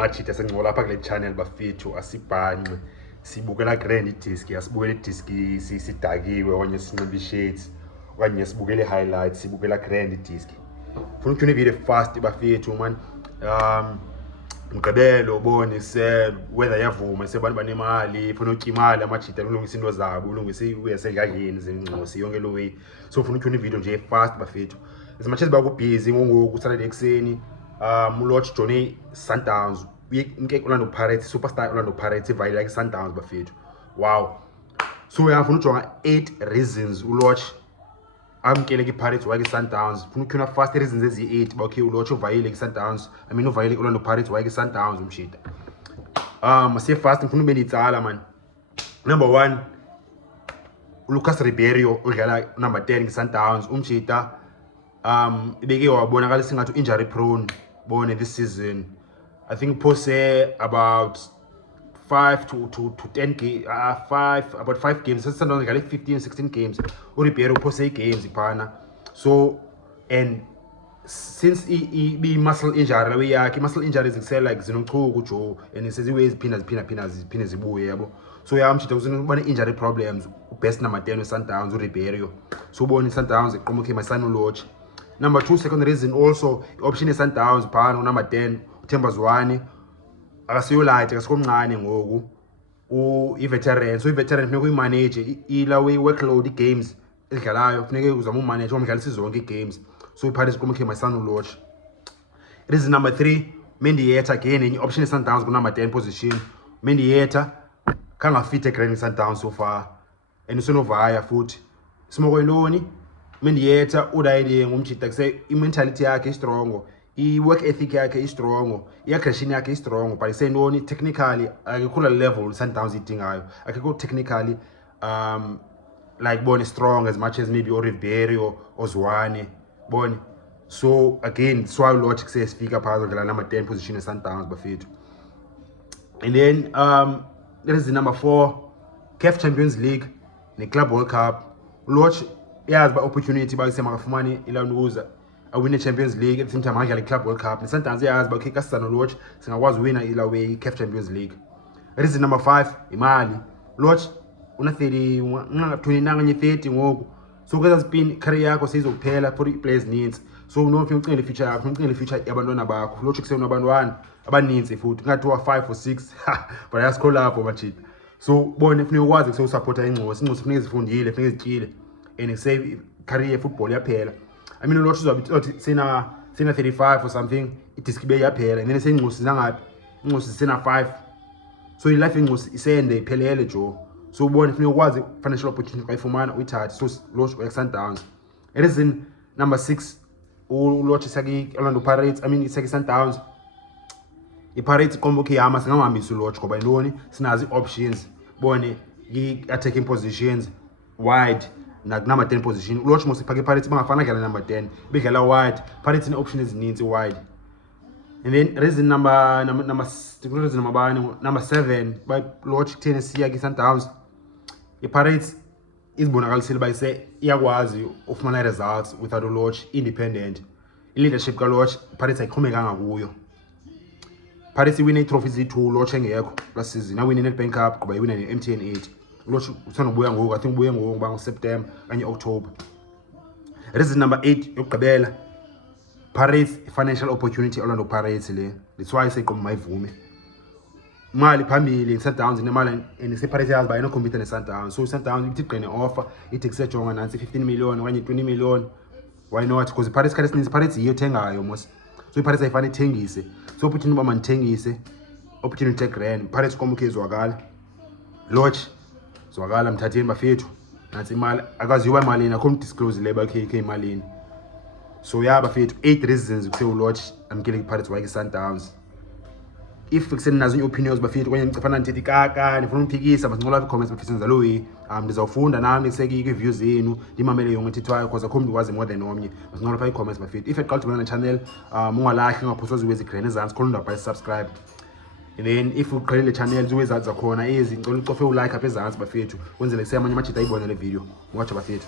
machita sengcola lapha kule channel bafethu asibhanqe sibukela grand disc asibukela disc sidakiwe okanye sinxiba shades okanye sibukele highlights sibukela grand disc funa ukutshuna video fast bafethu man mgqibelo ubone se whether yavuma sebantu banemali funa ukutya imali amachita ulungisa into zabo ulungise uyasedladleni zengcosi yonke lo way so funa ukutshuna video nje fast bafethu as much as bakubusy ngoku Saturday ekseni Lorch Johnny Sundowns umke Orlando Pirates superstar Orlando Pirates ivayile like Sundowns bafethu wow so uyafuna ujonga 8 reasons uLorch amkele ke Pirates wake Sundowns funa ukuna fast reasons ezi 8 ba okay uLorch uvayile ke Sundowns I mean uvayile Orlando Pirates wake Sundowns umshita mase fast ngifuna ube nitsala man number 1 Lucas Ribeiro udlala number 10 ke Sundowns umshita ibeke wabonakala singathi injury prone bone this season I think pose about 5 to 10 games about 5 games Sundowns ngale 15 16 games uRibeiro pose games iphana so and since be muscle injury we yakhe muscle injuries ngisela like zinochuku jo and seziwe iziphinda zibuye yabo so yamshita uzobona injury problems best number 10 Sundowns uRibeiro so ubona Sundowns iqomuke my son Lorch. Number 2 second reason also option Sundowns phana number 10 Thembinkosi akasiyo light akasikomncane ngoku i-veteran so i-veteran funeka uyimanage ila way workload games edlalayo funeka uzama umanage umdlalisa zonke i-games so iPirates iqomuke my son Lorch. Reason number 3 Mendieta again enye option Sundowns ku number 10 position Mendieta kangafit eGrand Sundowns so far and usonovaya futhi simoko intoni Mendieta udayile ngumjita kuse i-mentality yakhe strong i-work ethic yakhe strong i-aggression yakhe strong but isentoni technically akekho level Sundowns idingayo akekho technically like bone strong as much as maybe Ribeiro or Zwane bone so again swallow Lorch says fika phakathi odlala number 10 position Sundowns bafethu. And then there is the number 4 CAF Champions League ne Club World Cup Lorch yazi ba opportunity bakisema kafumani ilanuza awine Champions League at the same time akadlala Club World Cup nesantance yazi ba okay kasana Lorch singakwazi wina ila way CAF Champions League. Reason number 5 imali Lorch una 30 ngoku so kweza spin career yakho seyizokuphela for players needs so unofuna ucingele future yakho ucingele future yabantwana bakho Lorch kusena abantwana abaninzi futhi ngathiwa 5 or 6 but yasikho lapho bachita so bone funeka ukwazi ukuthi usupporta ingcosi funeka izifundile funeka izityile and save career football yaphela I mean Lorch uzobe sina 35 or something idisk be yaphela and then sengcosi zangapi ingcosi sina 5 so life ingcosi isende iphelele jo so ubone funeka ukwazi financial opportunity kayifumana uyithathe so Lorch wake Sundowns. Reason number 6 uLorch isaki Orlando Pirates I mean isaki Sundowns iPirates iqomboke yama singahambisa uLorch ngoba intoni sinazi options bone i-attacking positions wide na number 10 position uLorch must iphake iPirates bangafana dlala number 10 bedlala wide Pirates ine option ezininzi wide. And then reason number 7 by Lorch Tennessee yake Sundowns iPirates izibonakalisile bayise iyakwazi ufumana results without uLorch independent leadership kaLorch Pirates ayiqhumekanga kuyo Pirates win trophies z2 Lorch engekho last season awine Nedbank Cup kuba iwina neMTN 8 Lorch uthanda ubuya ngoku I think ubuye ngoku banga September kanye October. Reason number 8 yokugqibela Pirates financial opportunity Orlando Pirates le that's why seqoma mayivume imali phambili Sundowns inemali and sePirates yazi ba ino compete ne Sundowns so Sundowns ithi gqine offer ithi kusejonga nansi 15 million okanye 20 million why not because Pirates kale sininzi Pirates iyo thengayo mos so iPirates ayifana ithengise so opportunity ba manithengise opportunity grand Pirates komuke izwakala Lorch zwakala mthatheni bafethu nansi imali akaziwa imalini akho undisclosed le ba KK imalini so yeah bafethu 8 reasons ukuse uLorch amkele iPirates wake Sundowns. If kuseni nazo opinions bafethu kwenye ngicafana nithethi kaka nifuna umphikisa basincola comments bafethu njalo we ndizawufunda nami nisekike views zenu ndimamele yonke ithithwayo because akho mntu wazi more than omnye basincola pha comments bafethu if eqala ukubona channel ungalahli ungaphoswa ziwe zigreen ezantsi khona undaba subscribe. And then if uqhelile le channel ziwezaza khona ezi ngicela ucofe ulike apha ezantsi bafethu kwenzele kuseyamanye amajita ayibone le video watch bafethu.